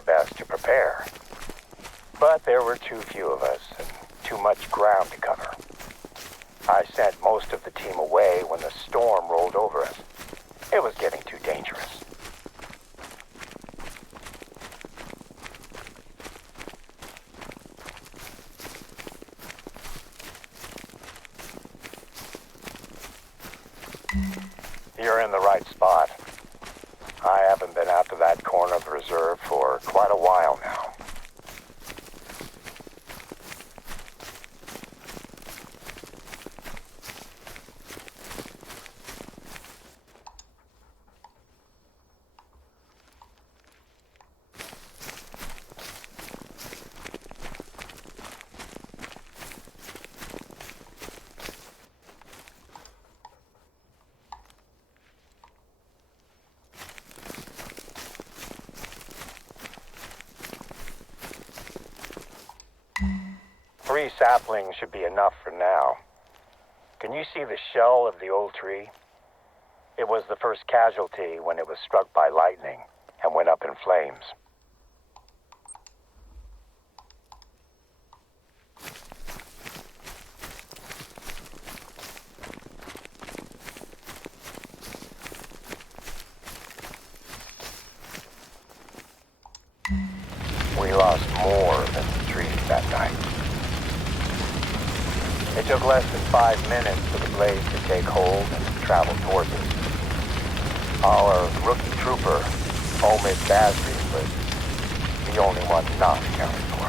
our best to prepare. But there were too few of us and too much ground to cover. I sent most of the team away when the storm rolled over us. It was getting too dangerous. You're in the right spot. I haven't been out to that corner of the reserve for quite a while now. Three saplings should be enough for now. Can you see the shell of the old tree? It was the first casualty when it was struck by lightning and went up in flames. We lost more than the trees that night. It took less than 5 minutes for the blaze to take hold and travel towards us. Our rookie trooper, MojaveD, was the only one not accounted for.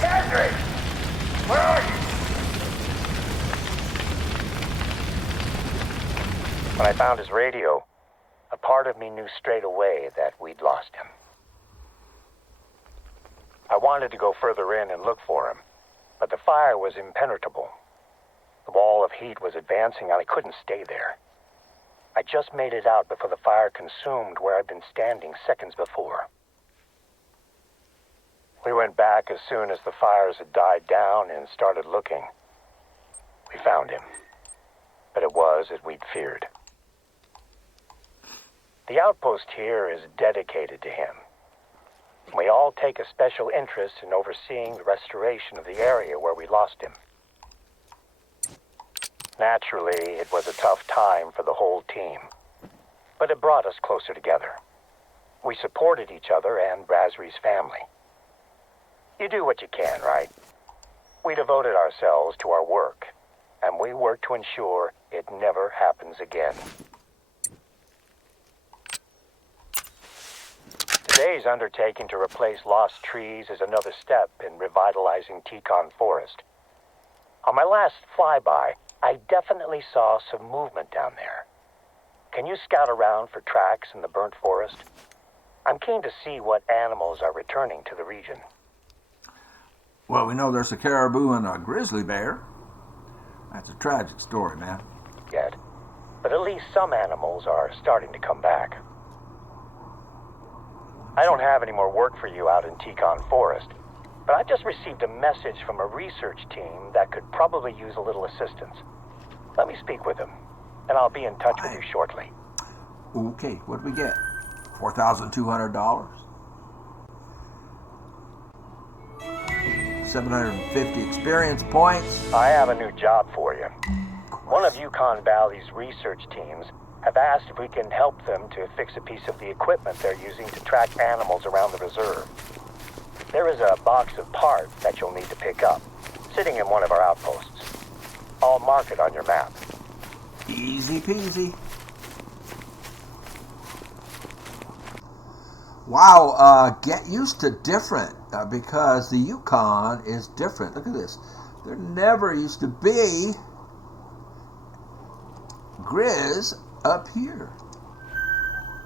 Kendrick! Where are you? When I found his radio, a part of me knew straight away that we'd lost him. I wanted to go further in and look for him, but the fire was impenetrable. The wall of heat was advancing and I couldn't stay there. I just made it out before the fire consumed where I'd been standing seconds before. We went back as soon as the fires had died down and started looking. We found him, but it was as we'd feared. The outpost here is dedicated to him. We all take a special interest in overseeing the restoration of the area where we lost him. Naturally, it was a tough time for the whole team, but it brought us closer together. We supported each other and Brasry's family. You do what you can, right? We devoted ourselves to our work, and we worked to ensure it never happens again. Today's undertaking to replace lost trees is another step in revitalizing Yukon forest. On my last flyby, I definitely saw some movement down there. Can you scout around for tracks in the burnt forest? I'm keen to see what animals are returning to the region. Well, we know there's a caribou and a grizzly bear. That's a tragic story, man. Yet, but at least some animals are starting to come back. I don't have any more work for you out in Yukon Forest, but I just received a message from a research team that could probably use a little assistance. Let me speak with them, and I'll be in touch with you shortly. Okay, what do we get? $4,200? 750 experience points. I have a new job for you. One of Yukon Valley's research teams have asked if we can help them to fix a piece of the equipment they're using to track animals around the reserve. There is a box of parts that you'll need to pick up, sitting in one of our outposts. I'll mark it on your map. Easy peasy. Wow, get used to different, because the Yukon is different. Look at this. There never used to be Grizz up here.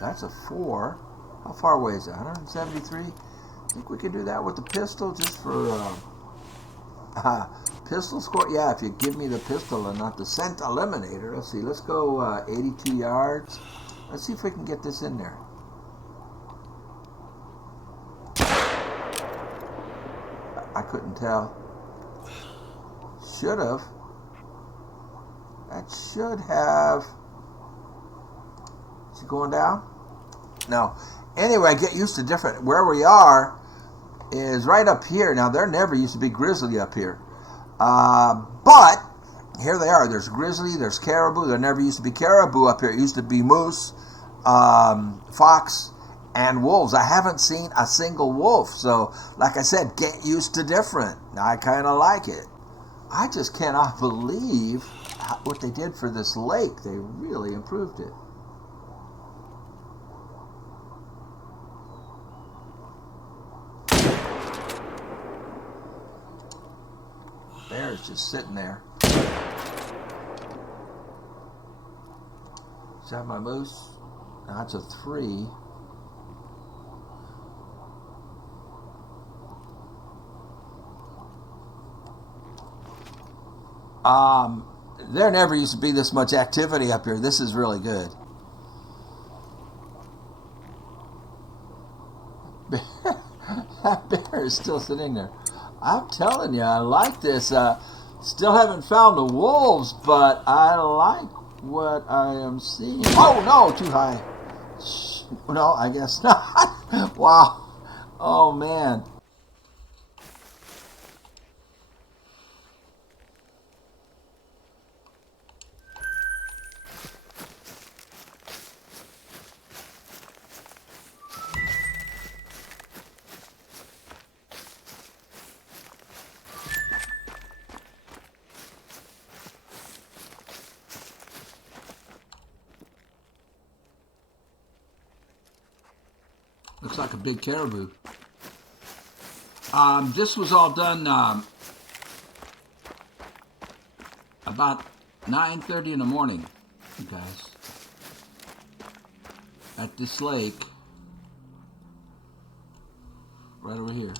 That's a 4. How far away is that? 173? I think we can do that with the pistol just for pistol score. Yeah, if you give me the pistol and not the scent eliminator. Let's see. Let's go 82 yards. Let's see if we can get this in there. I couldn't tell. Should have. That should have. Is it going down? No. anyway, get used to different. Where we are is right up here. Now, there never used to be grizzly up here. But here they are. There's grizzly, there's caribou. There never used to be caribou up here. It used to be moose, fox, and wolves. I haven't seen a single wolf. So, like I said, get used to different. I kind of like it. I just cannot believe what they did for this lake. They really improved it. Bear's just sitting there. Is that my moose? That's a 3. There never used to be this much activity up here. This is really good. That bear is still sitting there. I'm telling you, I like this. Still haven't found the wolves, but I like what I am seeing. Oh, no, too high. No, I guess not. Wow. Oh, man. Looks like a big caribou. This was all done about 9:30 in the morning, you guys, at this lake right over here.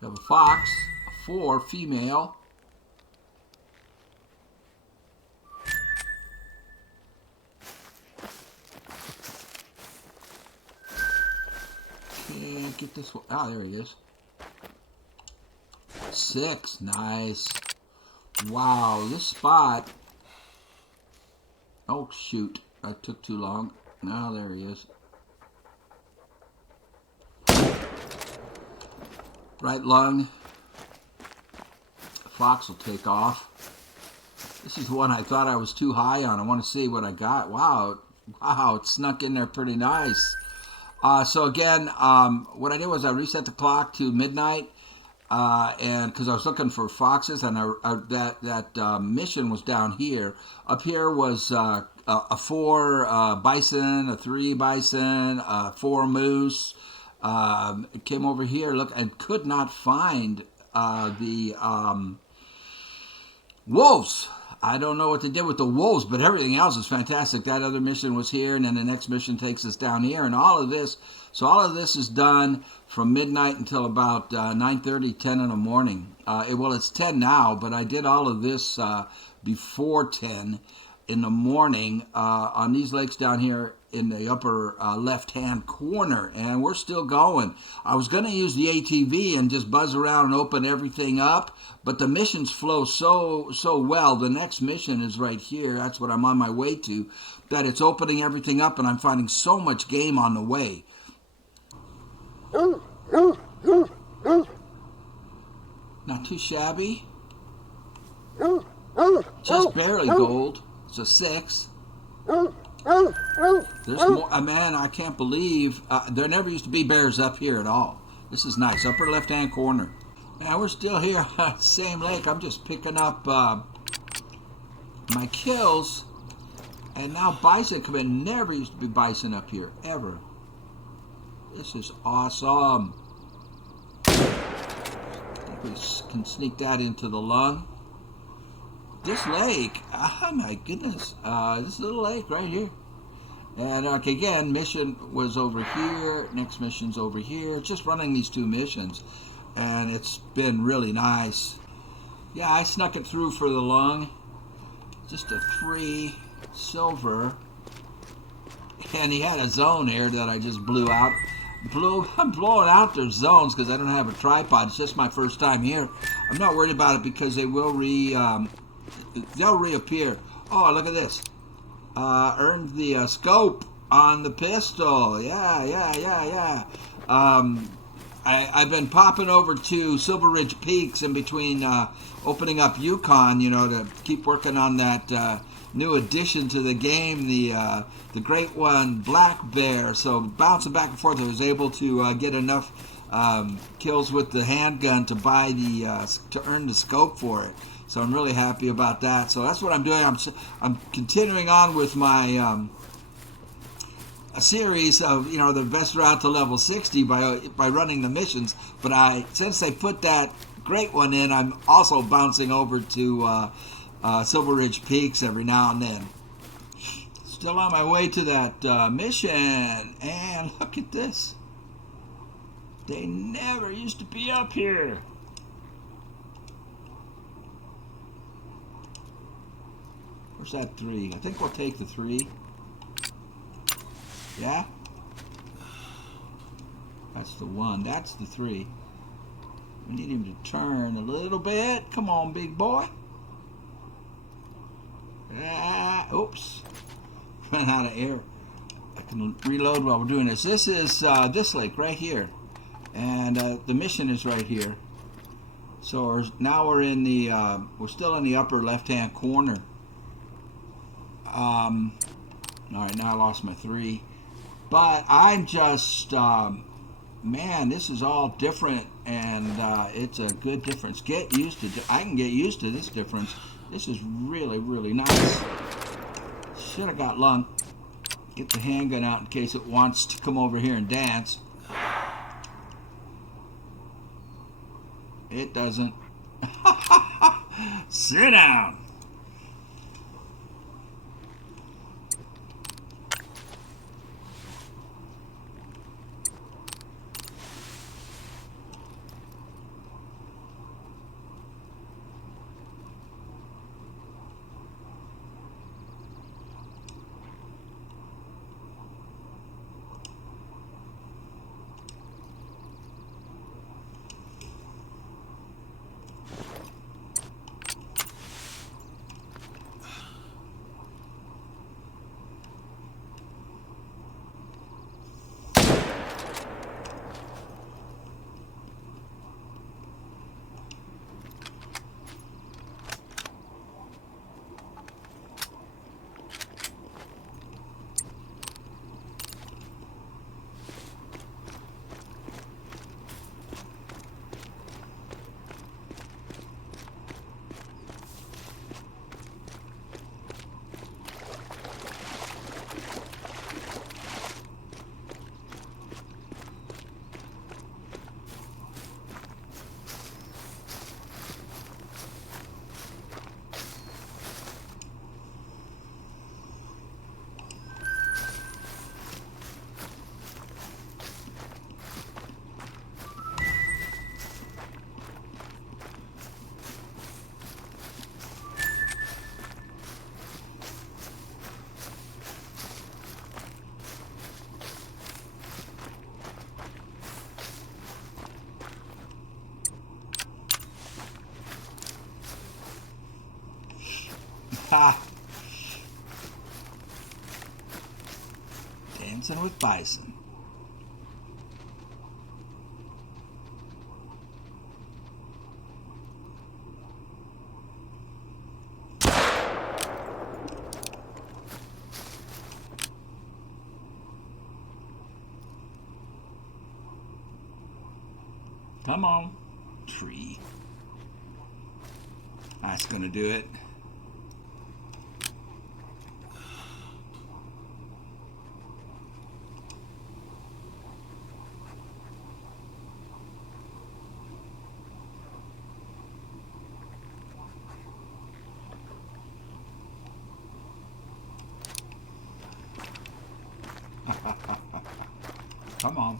We have a fox, a 4 female. Can't get this one. Ah, there he is. 6, nice. Wow, this spot. Oh, shoot. That took too long. Now there he is. Right lung. Fox will take off. This is one I thought I was too high on. I want to see what I got. Wow, it snuck in there pretty nice. So again, what I did was I reset the clock to midnight, and because I was looking for foxes, and that mission was down here. Up here was a 4 bison, a 3 bison, 4 moose. Came over here, look, and could not find the wolves. I don't know what they did with the wolves, but everything else is fantastic. That other mission was here, and then the next mission takes us down here, and all of this. So all of this is done from midnight until about 9:30, 10 in the morning. Well, it's 10 now, but I did all of this before 10 in the morning on these lakes down here in the upper left-hand corner, and we're still going. I was going to use the ATV and just buzz around and open everything up, but the missions flow so well. The next mission is right here. That's what I'm on my way to, that it's opening everything up, and I'm finding so much game on the way. Not too shabby. Just barely gold. It's a 6. There's more. Man, I can't believe there never used to be bears up here at all. This is nice. Upper left-hand corner. Now we're still here, same lake. I'm just picking up my kills, and now bison come in. Never used to be bison up here ever. This is awesome. I think we can sneak that into the lung. This lake, oh my goodness, this little lake right here. And again, mission was over here, next mission's over here. Just running these 2 missions, and it's been really nice. Yeah, I snuck it through for the lung. Just a 3 silver. And he had a zone here that I just blew out. I'm blowing out their zones because I don't have a tripod. It's just my first time here. I'm not worried about it because they will they'll reappear. Oh, look at this. Earned the scope on the pistol. Yeah. I've been popping over to Silver Ridge Peaks in between opening up Yukon, to keep working on that new addition to the game, the great one, Black Bear. So bouncing back and forth, I was able to get enough kills with the handgun to buy to earn the scope for it. So I'm really happy about that. So that's what I'm doing. I'm continuing on with my a series of the best route to level 60 by running the missions. But since they put that great one in, I'm also bouncing over to Silver Ridge Peaks every now and then. Still on my way to that mission, and look at this. They never used to be up here. Where's that 3? I think we'll take the 3. Yeah? That's the 1. That's the 3. We need him to turn a little bit. Come on, big boy. Oops. Ran out of air. I can reload while we're doing this. This is this lake right here. And the mission is right here. So now we're in we're still in the upper left-hand corner. All right, now I lost my 3. But I'm just, man, this is all different, and it's a good difference. Get used to I can get used to this difference. This is really, really nice. Should have got lung. Get the handgun out in case it wants to come over here and dance. It doesn't. Sit down. Ha! Dancing with bison. Come on, tree. That's gonna do it. Come on.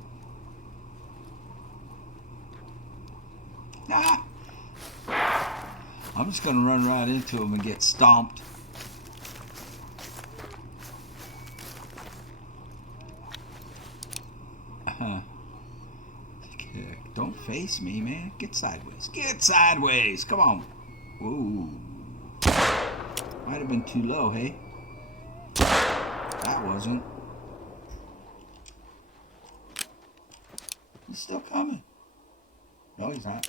Ah. I'm just going to run right into him and get stomped. Don't face me, man. Get sideways. Get sideways. Come on. Ooh. Might have been too low, hey? That wasn't. He's still coming. No, he's not.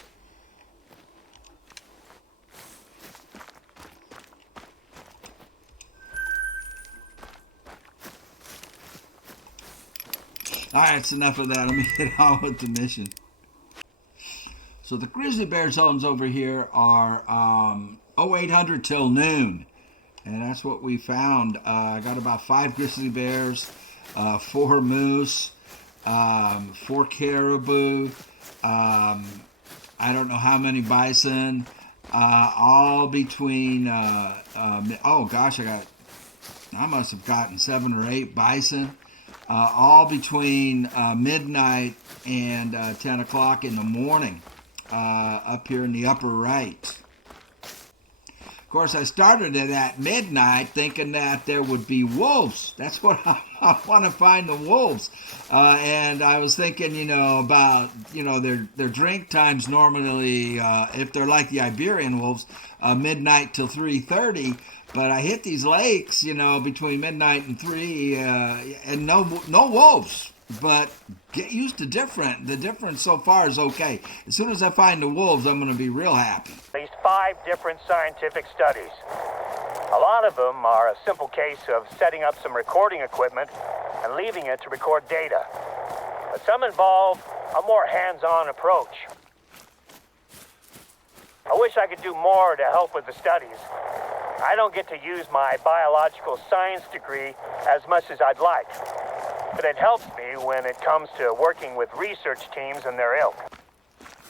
Alright, that's enough of that. Let me get on with the mission. So the grizzly bear zones over here are 0800 till noon. And that's what we found. I got about 5 grizzly bears, 4 moose, 4 caribou, I don't know how many bison, all between, oh gosh, I must have gotten 7 or 8 bison, all between midnight and 10 o'clock in the morning, up here in the upper right. Of course, I started it at midnight thinking that there would be wolves. That's what I want to find, the wolves. And I was thinking, about, their drink times normally, if they're like the Iberian wolves, midnight till 3:30. But I hit these lakes, between midnight and 3, and no wolves. But get used to the difference so far is okay. As soon as I find the wolves, I'm going to be real happy. At least 5 different scientific studies. A lot of them are a simple case of setting up some recording equipment and leaving it to record data. But some involve a more hands-on approach. I wish I could do more to help with the studies. I don't get to use my biological science degree as much as I'd like. But it helps me when it comes to working with research teams and their ilk.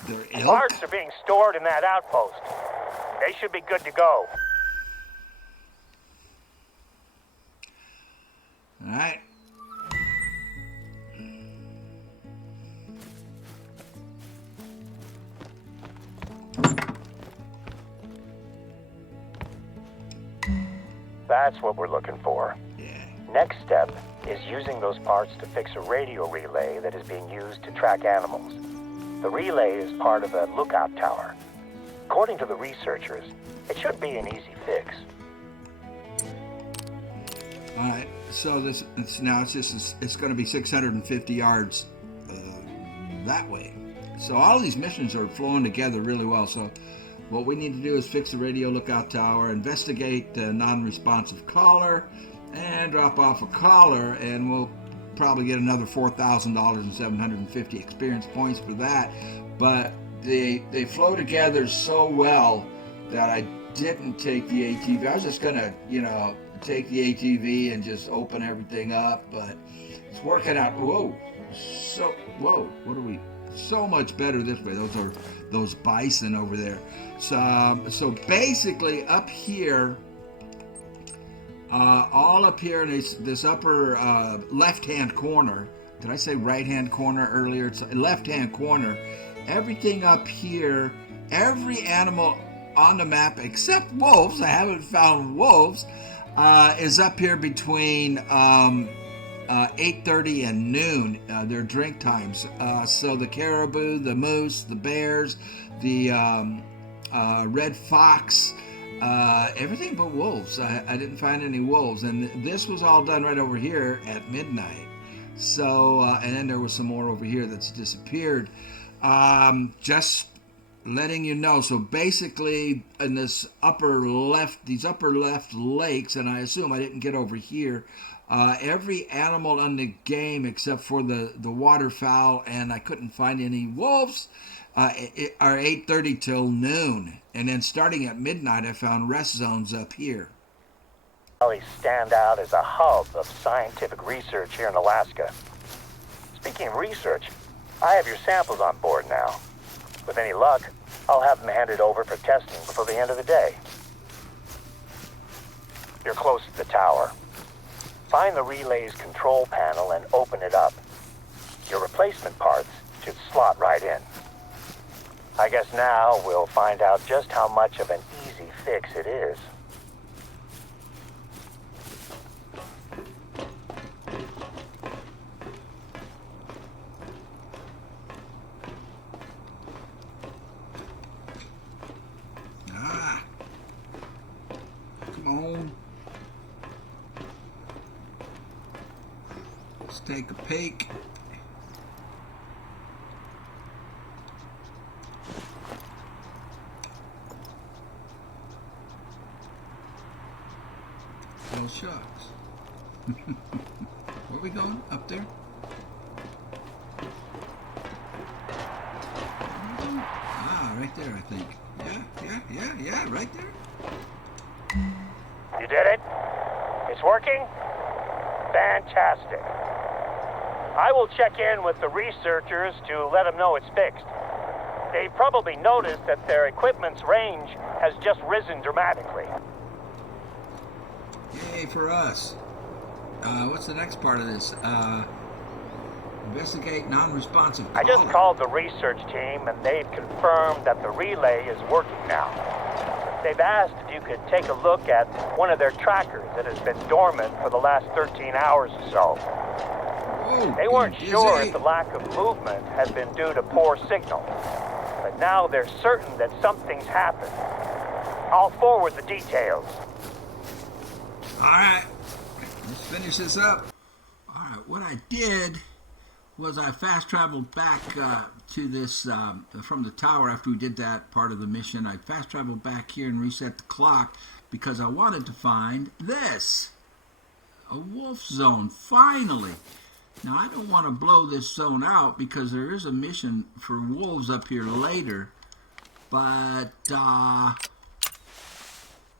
Their ilk? Parts are being stored in that outpost. They should be good to go. All right. That's what we're looking for. Yeah. Next step is using those parts to fix a radio relay that is being used to track animals. The relay is part of a lookout tower. According to the researchers, it should be an easy fix. All right, so it's going to be 650 yards that way. So all of these missions are flowing together really well. So what we need to do is fix the radio lookout tower, investigate the non-responsive caller, and drop off a caller, and we'll probably get another $4,000 and 750 experience points for that. But they flow together so well that I didn't take the ATV. I was just gonna, take the ATV and just open everything up, but it's working out. What are we? So much better this way. Those are those bison over there. So basically up here, all up here in this upper left-hand corner. Did I say right-hand corner earlier? It's left-hand corner. Everything up here, every animal on the map except wolves, I haven't found wolves, is up here between 8:30 and noon, their drink times. So the caribou, the moose, the bears, the red fox, everything but wolves. I didn't find any wolves, and this was all done right over here at midnight. So, and then there was some more over here that's disappeared. Just letting you know. So basically, in these upper left lakes, and I assume I didn't get over here, every animal on the game except for the waterfowl, and I couldn't find any wolves, are 8:30 till noon. And then starting at midnight, I found rest zones up here. They stand out as a hub of scientific research here in Alaska. Speaking of research, I have your samples on board now. With any luck, I'll have them handed over for testing before the end of the day. You're close to the tower. Find the relay's control panel and open it up. Your replacement parts should slot right in. I guess now we'll find out just how much of an easy fix it is. take a peek. Well, shucks. Where are we going? Up there? Ah, right there, I think. Yeah, right there. You did it? It's working? Fantastic. I will check in with the researchers to let them know it's fixed. They probably noticed that their equipment's range has just risen dramatically. Yay for us. What's the next part of this? Investigate non-responsive caller. I just called the research team and they've confirmed that the relay is working now. They've asked if you could take a look at one of their trackers that has been dormant for the last 13 hours or so. Whoa, They weren't sure if the lack of movement had been due to poor signal, but now they're certain that something's happened. I'll forward the details. All right, let's finish this up. All right, what I did was I fast traveled back to this from the tower after we did that part of the mission. I fast traveled back here and reset the clock because I wanted to find this, a wolf zone, finally. Now I don't want to blow this zone out because there is a mission for wolves up here later, but I'm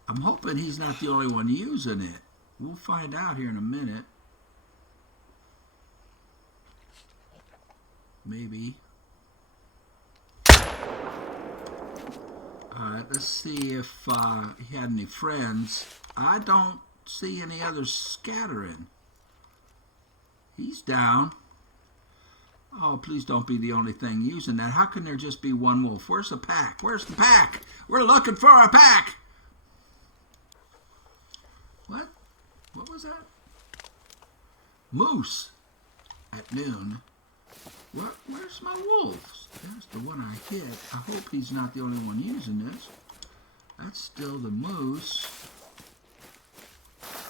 hoping he's not the only one using it. We'll find out here in a minute. Maybe. Alright, let's see if he had any friends. I don't see any others scattering. He's down. Oh, please don't be the only thing using that. How can there just be one wolf? Where's the pack? Where's the pack? We're looking for a pack! What? What was that? Moose at noon. What? Where's my wolves? There's the one I hit. I hope he's not the only one using this. That's still the moose.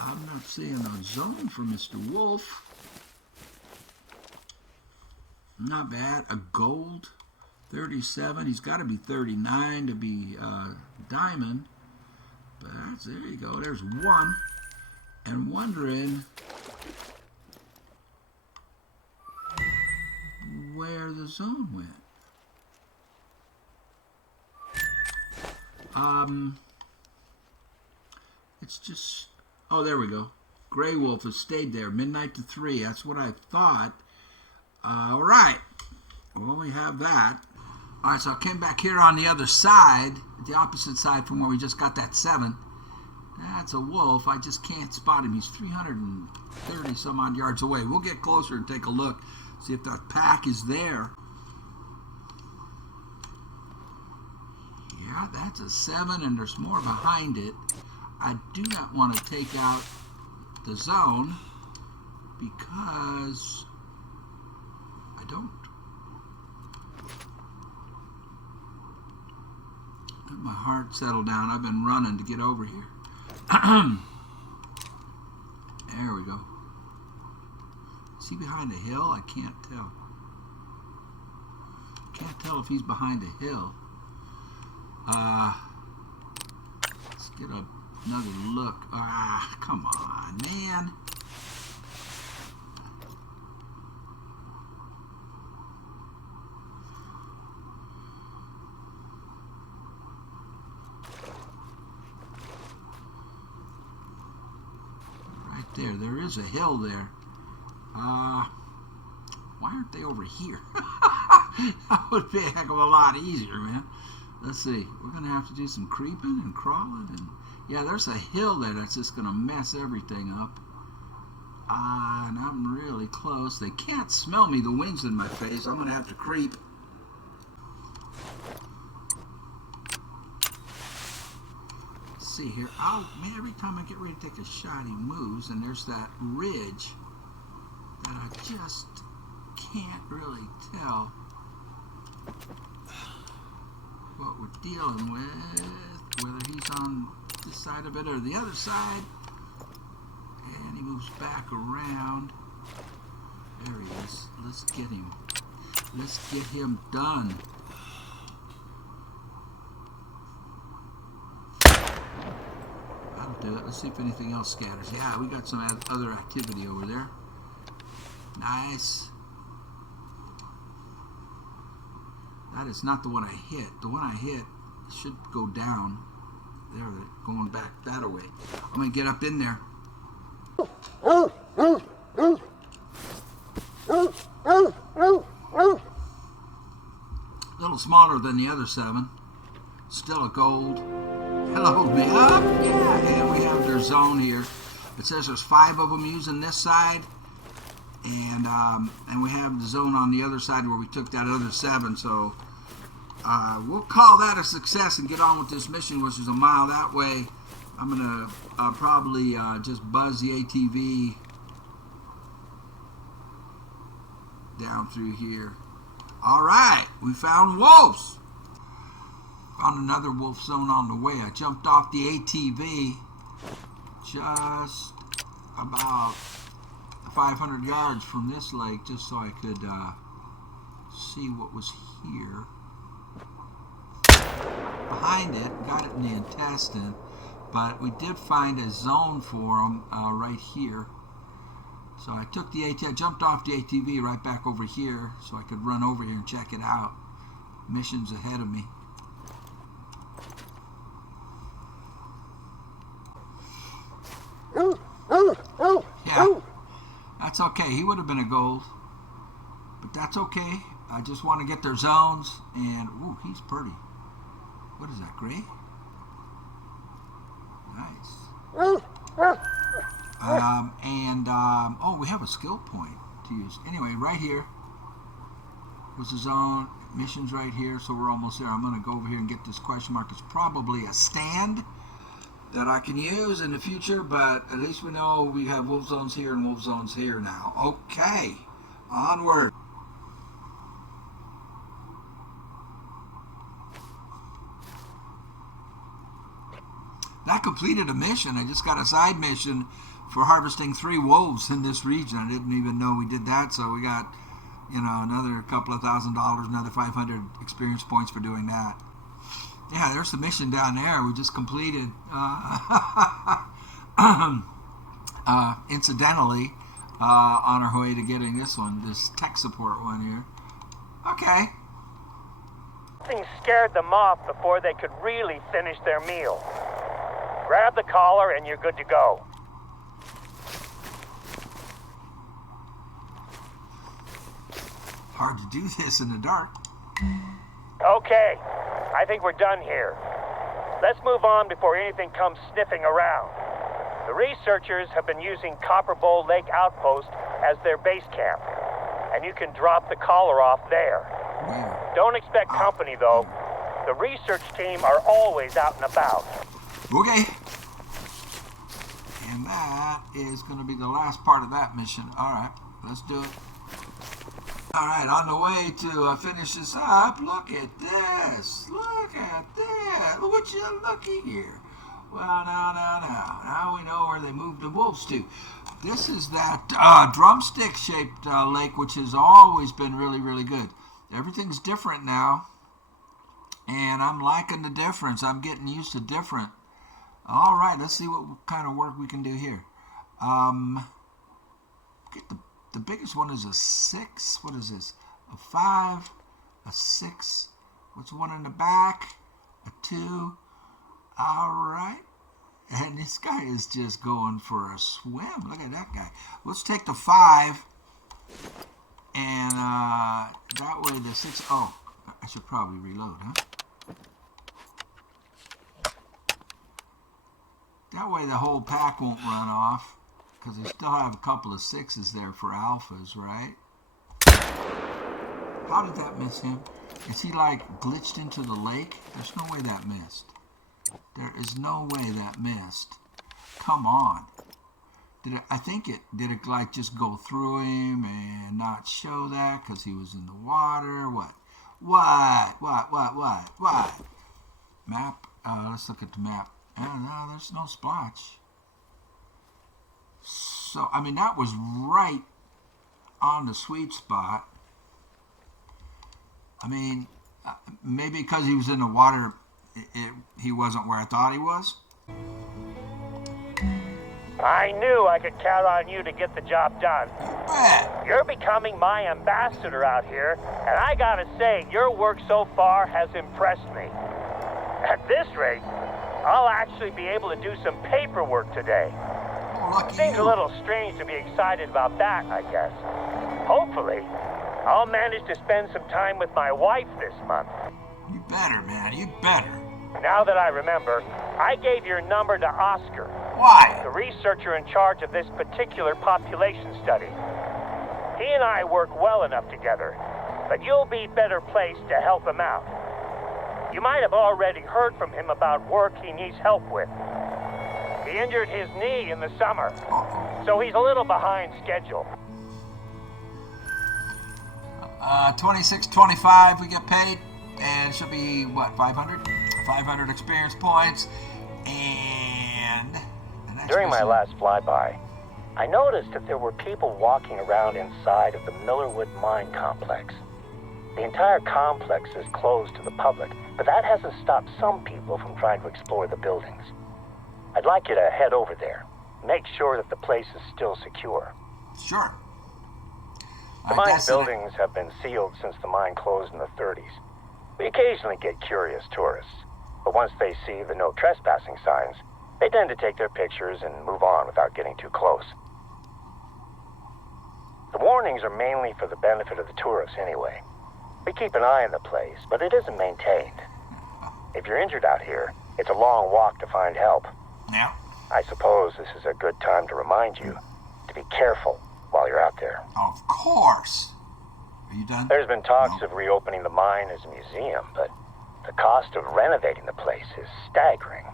I'm not seeing a zone for Mr. Wolf. Not bad. A gold 37. He's got to be 39 to be diamond. But there you go. There's one. And wondering where the zone went. It's just, oh, there we go. Gray Wolf has stayed there, midnight to 3. That's what I thought. All right. Well, we have that. All right, so I came back here on the other side, the opposite side from where we just got that 7. That's a wolf. I just can't spot him. He's 330 some odd yards away. We'll get closer and take a look, see if that pack is there. Yeah, that's a 7, and there's more behind it. I do not want to take out the zone because I don't. Let my heart settle down. I've been running to get over here. There we go. Is he behind a hill? I can't tell. Can't tell if he's behind a hill. Let's get another look. Come on, man. There is a hill there. Why aren't they over here? That would be a heck of a lot easier, man. Let's see. We're going to have to do some creeping and crawling. And yeah, there's a hill there that's just going to mess everything up. And I'm really close. They can't smell me. The wind's in my face. I'm going to have to creep. See here. Man, every time I get ready to take a shot, he moves, and there's that ridge that I just can't really tell what we're dealing with, whether he's on this side of it or the other side. And he moves back around. There he is. Let's get him. Let's get him done. That'll do it. Let's see if anything else scatters. Yeah, we got some other activity over there. Nice. That is not the one I hit. The one I hit should go down. There, they're going back that way. I'm going to get up in there. A little smaller than the other 7. Still a gold. Hello, man. Yeah, and we have their zone here. It says there's 5 of them using this side. And we have the zone on the other side where we took that other 7. So we'll call that a success and get on with this mission, which is a mile that way. I'm going to probably just buzz the ATV down through here. All right, we found wolves. Found another wolf zone on the way. I jumped off the ATV just about 500 yards from this lake just so I could see what was here. Behind it, got it in the intestine, but we did find a zone for them right here. So I took the ATV, I jumped off the ATV right back over here so I could run over here and check it out. Mission's ahead of me. Yeah, that's okay. He would have been a gold, but that's okay. I just want to get their zones, and ooh, he's pretty. What is that, gray? Nice. Oh, we have a skill point to use. Anyway, right here was the zone. Mission's right here, so we're almost there. I'm going to go over here and get this question mark. It's probably a stand that I can use in the future, but at least we know we have wolf zones here and wolf zones here now. Okay, onward. That completed a mission. I just got a side mission for harvesting 3 wolves in this region. I didn't even know we did that, so we got, you know, another couple of $1,000, another 500 experience points for doing that. Yeah, there's the mission down there we just completed. Incidentally, on our way to getting this one, this tech support one here. Okay. Something scared them off before they could really finish their meal. Grab the collar and you're good to go. Hard to do this in the dark. Okay, I think we're done here. Let's move on before anything comes sniffing around. The researchers have been using Copper Bowl Lake Outpost as their base camp, and you can drop the collar off there. Yeah. Don't expect company, though. The research team are always out and about. Okay. And that is going to be the last part of that mission. All right, let's do it. All right, on the way to finish this up, look at this. Look at this. Would you looky here? Well, now we know where they moved the wolves to. This is that drumstick-shaped lake, which has always been really, really good. Everything's different now, and I'm liking the difference. I'm getting used to different. All right, let's see what kind of work we can do here. The biggest one is a 6. What is this? A 5, a 6. What's one in the back? A 2. All right. And this guy is just going for a swim. Look at that guy. Let's take the 5. And that way the 6. Oh, I should probably reload, huh? That way the whole pack won't run off. Because we still have a couple of 6s there for alphas, right? How did that miss him? Is he like glitched into the lake? There's no way that missed. There is no way that missed. Come on. Did it like just go through him and not show that because he was in the water? What? Map? Let's look at the map. No, there's no splotch. So, I mean, that was right on the sweet spot. I mean, maybe because he was in the water, he wasn't where I thought he was. I knew I could count on you to get the job done. Bet. You're becoming my ambassador out here, and I gotta say, your work so far has impressed me. At this rate, I'll actually be able to do some paperwork today. Oh, lucky Seems you. a little strange to be excited about that, I guess. Hopefully, I'll manage to spend some time with my wife this month. You better, man. You better. Now that I remember, I gave your number to Oscar, Why? the researcher in charge of this particular population study. He and I work well enough together, but you'll be better placed to help him out. You might have already heard from him about work he needs help with. He injured his knee in the summer, so he's a little behind schedule. 26.25 we get paid, and it should be what, 500? 500 experience points, and the next During my mission- last flyby, I noticed that there were people walking around inside of the Millerwood mine complex. The entire complex is closed to the public, but that hasn't stopped some people from trying to explore the buildings. I'd like you to head over there. Make sure that the place is still secure. Sure. The mine's buildings have been sealed since the mine closed in the 30s. We occasionally get curious tourists, but once they see the no trespassing signs, they tend to take their pictures and move on without getting too close. The warnings are mainly for the benefit of the tourists anyway. We keep an eye on the place, but it isn't maintained. If you're injured out here, it's a long walk to find help. Yeah. I suppose this is a good time to remind you to be careful while you're out there. Of course. Are you done? There's been talks of reopening the mine as a museum, but the cost of renovating the place is staggering,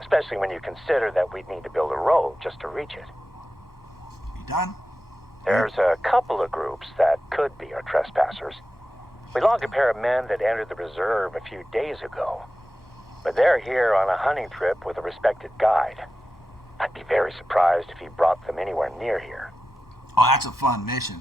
especially when you consider that we'd need to build a road just to reach it. You done? There's a couple of groups that could be our trespassers. We logged a pair of men that entered the reserve a few days ago, but they're here on a hunting trip with a respected guide. I'd be very surprised if he brought them anywhere near here. Oh, that's a fun mission.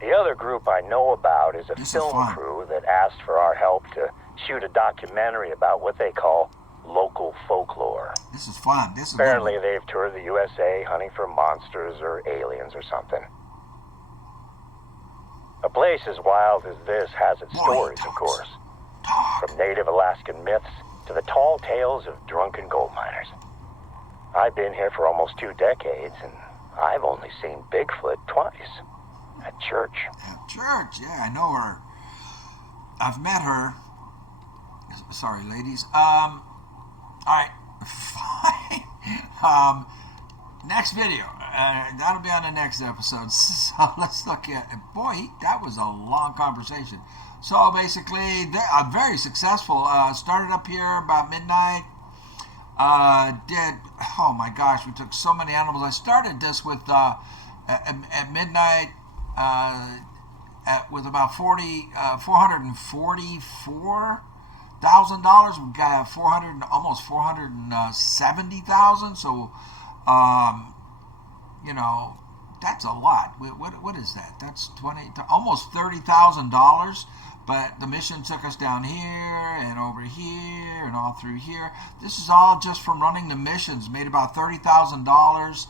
The other group I know about is a This is film fun. crew that asked for our help to shoot a documentary about what they call local folklore. This is fun. This is Apparently good. they've toured the USA hunting for monsters or aliens or something. A place as wild as this has its Boy, stories, talks. of course. Talk. From native Alaskan myths to the tall tales of drunken gold miners. I've been here for almost 2 decades, and I've only seen Bigfoot twice. At church. At church, yeah, I know her. I've met her. Sorry, ladies. All right, fine. Next video. That'll be on the next episode. So let's look at. Boy, that was a long conversation. So basically, I'm very successful. Started up here about midnight. Oh my gosh, we took so many animals. I started this with at midnight. With about $444,000, we got almost 470,000. So, that's a lot. What is that? That's almost $30,000. But the mission took us down here and over here and all through here. This is all just from running the missions. Made about $30,000.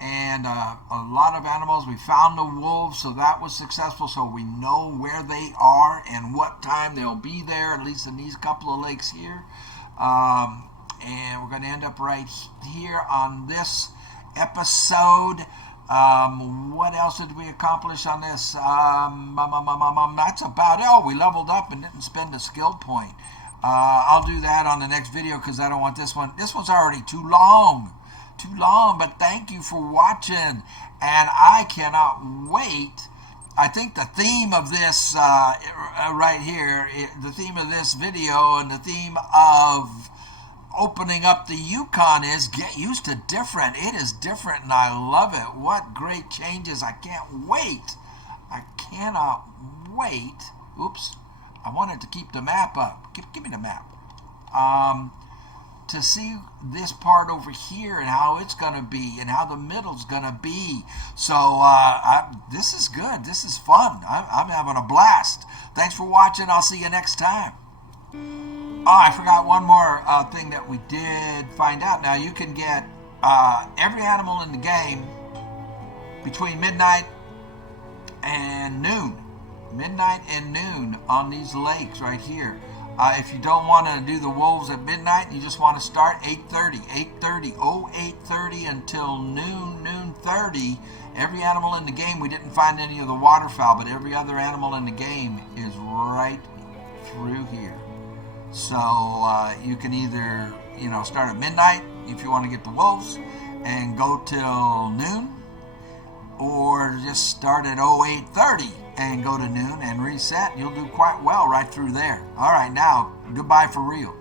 And a lot of animals. We found the wolves, so that was successful. So we know where they are and what time they'll be there, at least in these couple of lakes here. And we're going to end up right here on this episode. What else did we accomplish on this? That's about it. Oh, we leveled up and didn't spend a skill point. I'll do that on the next video because I don't want this one. This one's already too long. But thank you for watching, and I cannot wait. I think the theme of this right here, the theme of this video and the theme of opening up the Yukon is get used to different. It is different, and I love it. What great changes. I can't wait. I cannot wait. Oops. I wanted to keep the map up. Give me the map. to see this part over here and how it's going to be and how the middle's going to be. So this is good. This is fun. I'm having a blast. Thanks for watching. I'll see you next time. Oh, I forgot one more thing that we did find out. Now, you can get every animal in the game between midnight and noon. Midnight and noon on these lakes right here. If you don't want to do the wolves at midnight, you just want to start 8:30 until noon 30. Every animal in the game, we didn't find any of the waterfowl, but every other animal in the game is right through here. So you can either, start at midnight if you want to get the wolves and go till noon, or just start at 8:30 and go to noon and reset. You'll do quite well right through there. All right, now, goodbye for real.